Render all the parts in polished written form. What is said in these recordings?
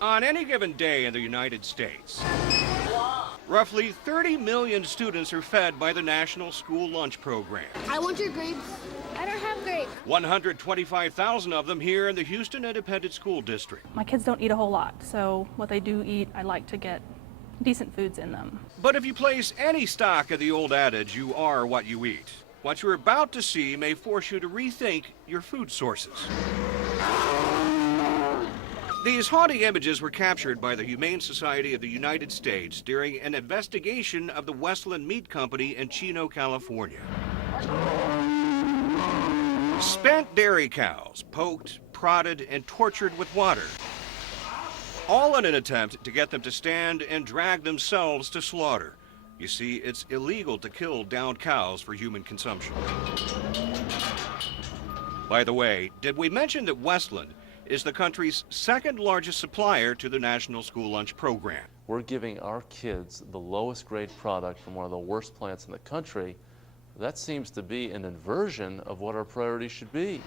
On any given day in the United States, roughly 30 million students are fed by the National School Lunch Program. I want your grapes. I don't have grapes. 125,000 of them here in the Houston Independent School District. My kids don't eat a whole lot, so what they do eat, I like to get decent foods in them. But if you place any stock in the old adage, you are what you eat, what you're about to see may force you to rethink your food sources. These haunting images were captured by the Humane Society of the United States during an investigation of the Westland Meat Company in Chino, California. Spent dairy cows, poked, prodded, and tortured with water, all in an attempt to get them to stand and drag themselves to slaughter. You see, it's illegal to kill downed cows for human consumption. By the way, did we mention that Westland is the country's second largest supplier to the National School Lunch Program? We're giving our kids the lowest grade product from one of the worst plants in the country. That seems to be an inversion of what our priorities should be.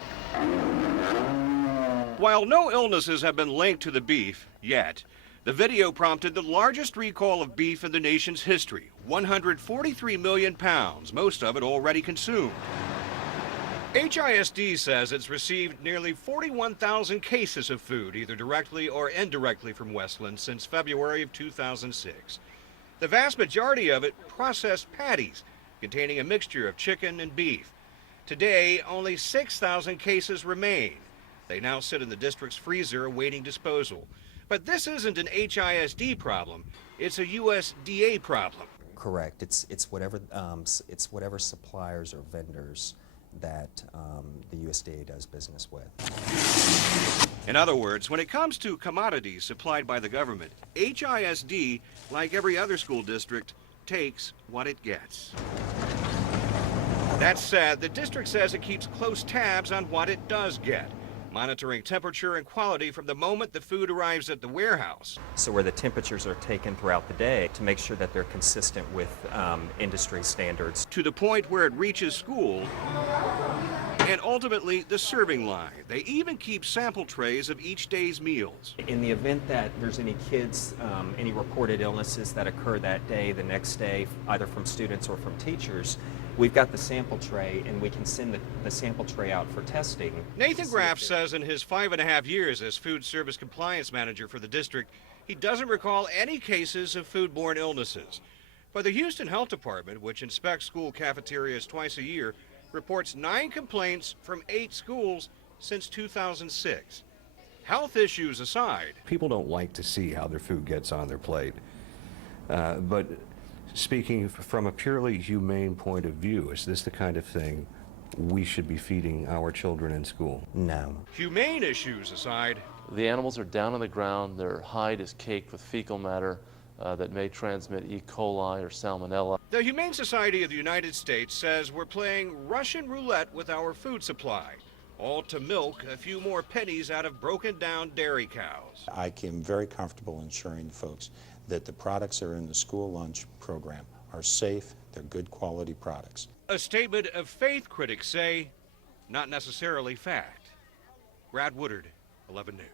While no illnesses have been linked to the beef yet, the video prompted the largest recall of beef in the nation's history, 143 million pounds, most of it already consumed. HISD says it's received nearly 41,000 cases of food, either directly or indirectly from Westland since February of 2006. The vast majority of it processed patties, containing a mixture of chicken and beef. Today, only 6,000 cases remain. They now sit in the district's freezer awaiting disposal. But this isn't an HISD problem, it's a USDA problem. Correct. It's whatever suppliers or vendors that the USDA does business with. In other words, when it comes to commodities supplied by the government, HISD, like every other school district, takes what it gets. That said, the district says it keeps close tabs on what it does get, monitoring temperature and quality from the moment the food arrives at the warehouse. So where the temperatures are taken throughout the day to make sure that they're consistent with industry standards. To the point where it reaches school and ultimately the serving line. They even keep sample trays of each day's meals. In the event that there's any kids, any reported illnesses that occur that day, the next day, either from students or from teachers, we've got the sample tray and we can send the sample tray out for testing. Nathan Graff says in his 5.5 years as food service compliance manager for the district, he doesn't recall any cases of foodborne illnesses. But the Houston Health Department, which inspects school cafeterias twice a year, reports 9 complaints from 8 schools since 2006. Health issues aside, people don't like to see how their food gets on their plate. But speaking from a purely humane point of view, is this the kind of thing we should be feeding our children in school? No. Humane issues aside, the animals are down on the ground. Their hide is caked with fecal matter that may transmit E. coli or salmonella. The Humane Society of the United States says we're playing Russian roulette with our food supply, all to milk a few more pennies out of broken down dairy cows. I am very comfortable ensuring folks that the products that are in the school lunch program are safe, they're good quality products. A statement of faith, critics say, not necessarily fact. Brad Woodard, 11 News.